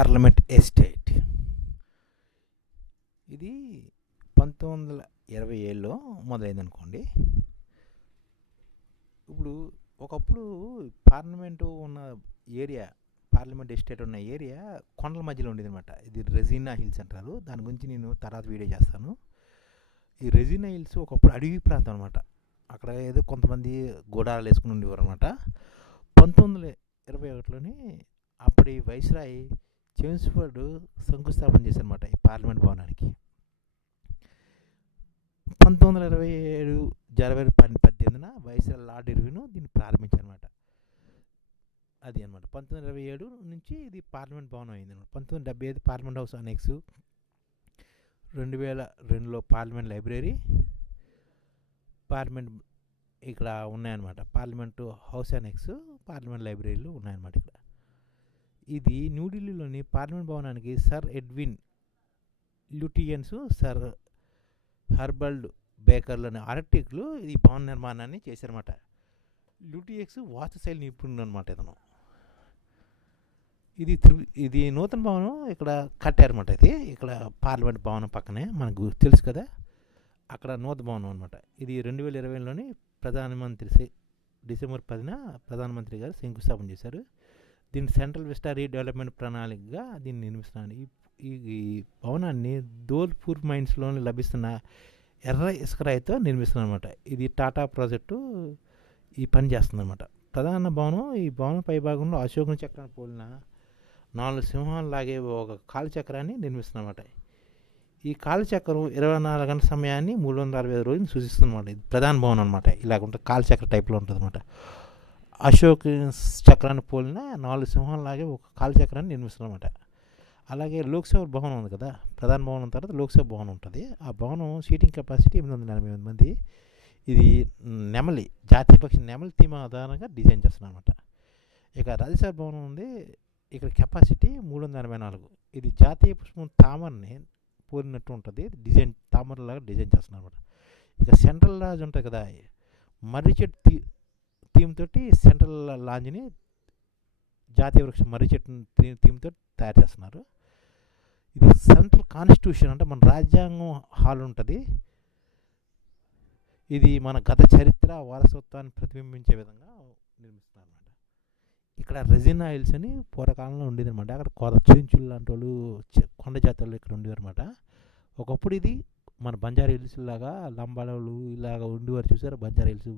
Parliament estate. ఇది పంతొమ్మిది వందల ఇరవై ఏళ్ళలో మొదలైందనుకోండి. ఇప్పుడు ఒకప్పుడు పార్లమెంటు ఉన్న ఏరియా పార్లమెంట్ ఎస్టేట్ ఉన్న ఏరియా కొండల మధ్యలో ఉండేది అనమాట ఇది రెజినా హిల్స్ అంటారు. దాని గురించి నేను తర్వాత వీడియో చేస్తాను. ఈ రెజినా హిల్స్ ఒకప్పుడు అడవి ప్రాంతం అనమాట అక్కడ ఏదో కొంతమంది గుడారాలు వేసుకుని ఉండేవారు అనమాట పంతొమ్మిది వందల ఇరవై ఒకటిలోని అప్పటి వైస్రాయ్ చేమ్స్ఫర్డ్ శంకుస్థాపన చేశారనమాట ఈ పార్లమెంట్ భవనానికి. పంతొమ్మిది వందల ఇరవై ఏడు జనవరి పన్ పద్దెనిమిదిన వైస్రాయ్ లార్డ్ ఇర్విను దీన్ని ప్రారంభించారనమాట అది అనమాట పంతొమ్మిది ఇరవై ఏడు నుంచి ఇది పార్లమెంట్ భవనం అయింది అనమాట పంతొమ్మిది డెబ్బై ఐదు పార్లమెంట్ హౌస్ అనెక్స్. రెండు వేల రెండులో పార్లమెంట్ లైబ్రరీ పార్లమెంట్ ఇక్కడ ఉన్నాయన్నమాట. పార్లమెంటు హౌస్ అనెక్స్ పార్లమెంట్ లైబ్రరీలు ఉన్నాయన్నమాట ఇక్కడ. ఇది న్యూఢిల్లీలోని పార్లమెంట్ భవనానికి sir Edwin Lutyens sir Herbert బేకర్లోని ఆర్టిక్లు ఈ భవన నిర్మాణాన్ని చేశారన్నమాట. ల్యూటియక్స్ వాస్తుశైలి నిపుణుడు అనమాట ఇతను. ఇది త్రి ఇది నూతన భవనం ఇక్కడ కట్టారన్నమాట ఇది. ఇక్కడ పార్లమెంట్ భవనం పక్కనే మనకు తెలుసు కదా. అక్కడ నూతన భవనం అనమాట ఇది రెండు వేల ఇరవైలోని ప్రధానమంత్రి డిసెంబర్ పదిన ప్రధానమంత్రి గారు శంకుస్థాపన చేశారు. దీన్ని సెంట్రల్ విస్టా రీడెవలప్మెంట్ ప్రణాళికగా దీన్ని నిర్మిస్తున్నాను ఈ ఈ- భవనాన్ని ధోల్పూర్ మైన్స్లోని లభిస్తున్న ఎర్ర ఇసుకరాయితో నిర్మిస్తున్నాను అనమాట ఇది టాటా ప్రాజెక్టు ఈ పని చేస్తుందన్నమాట. ప్రధాన భవనం ఈ భవనం పై భాగంలో అశోకుని చక్రాన్ని పోలిన నాలుగు సింహాలు లాగే ఒక కాలు చక్రాన్ని నిర్మిస్తున్నమాట. ఈ కాలు చక్రం ఇరవై నాలుగు గంటల సమయాన్ని మూడు వందల అరవై ఐదు రోజులు సూచిస్తుందన్నమాట. ఇది ప్రధాన భవనం అనమాట ఇలాగ ఉంటుంది కాలు చక్ర టైప్లో ఉంటుంది అనమాట అశోక్ చక్రాన్ని పోలిన నాలుగు సింహంలాగే ఒక కాలు చక్రాన్ని నిర్మిస్తున్నమాట. అలాగే లోక్సభ భవనం ఉంది కదా ప్రధాన భవనం తర్వాత లోక్సభ భవనం ఉంటుంది. ఆ భవనం సీటింగ్ కెపాసిటీ ఎనిమిది వందల ఎనభై ఎనిమిది మంది. ఇది నెమలి జాతీయ పక్షి నెమలి థీమ్ ఆధారంగా డిజైన్ చేస్తున్నాం ఇక రాజ్యసభ భవనం ఉంది. ఇక్కడ కెపాసిటీ మూడు వందల ఎనభై నాలుగు. ఇది జాతీయ పుష్పం తామరని పోలినట్టు ఉంటుంది. డిజైన్ తామరలాగా డిజైన్ చేస్తున్నాం అనమాట ఇక సెంట్రల్ రాజు ఉంటుంది కదా మర్రి చెట్టు థీమ్తో థీమ్ తోటి సెంట్రల్ లాంజ్ని జాతీయ వృక్షం మర్రి చెట్టు థీమ్తో తోటి తయారు చేస్తున్నారు. ఇది సెంట్రల్ కాన్స్టిట్యూషన్ అంటే మన రాజ్యాంగం హాల్ ఉంటుంది. ఇది మన గత చరిత్ర వారసత్వాన్ని ప్రతిబింబించే విధంగా నిర్మిస్తున్నారు అనమాట ఇక్కడ రెజినా ఆయిల్స్ అని పూర్వకాలంలో ఉండేది అనమాట అక్కడ కొర చెంచులు లాంటి వాళ్ళు కొండ జాతరలు ఇక్కడ ఉండేవారు అనమాట ఒకప్పుడు ఇది మన బంజారా హిల్స్ లాగా లంబాడోలు ఇలాగా ఉండేవారు చూసారు? బంజారా హిల్స్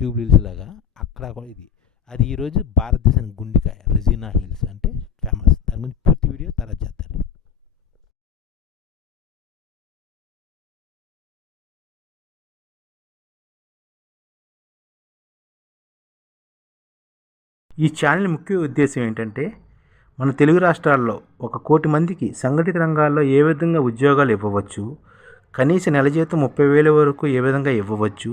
జూబ్లీ హిల్స్ లాగా అక్కడ కూడా ఇది. అది ఈరోజు భారతదేశం గుండెకాయ. రెజీనా హిల్స్ అంటే ఫేమస్. దాని గురించి పూర్తి వీడియో తర్వాత చేస్తారు ఈ ఛానల్ ముఖ్య ఉద్దేశం ఏంటంటే మన తెలుగు రాష్ట్రాల్లో ఒక కోటి మందికి సంఘటిత రంగాల్లో ఏ విధంగా ఉద్యోగాలు ఇవ్వవచ్చు కనీస నెల జీతం ముప్పై వేల వరకు ఏ విధంగా ఇవ్వవచ్చు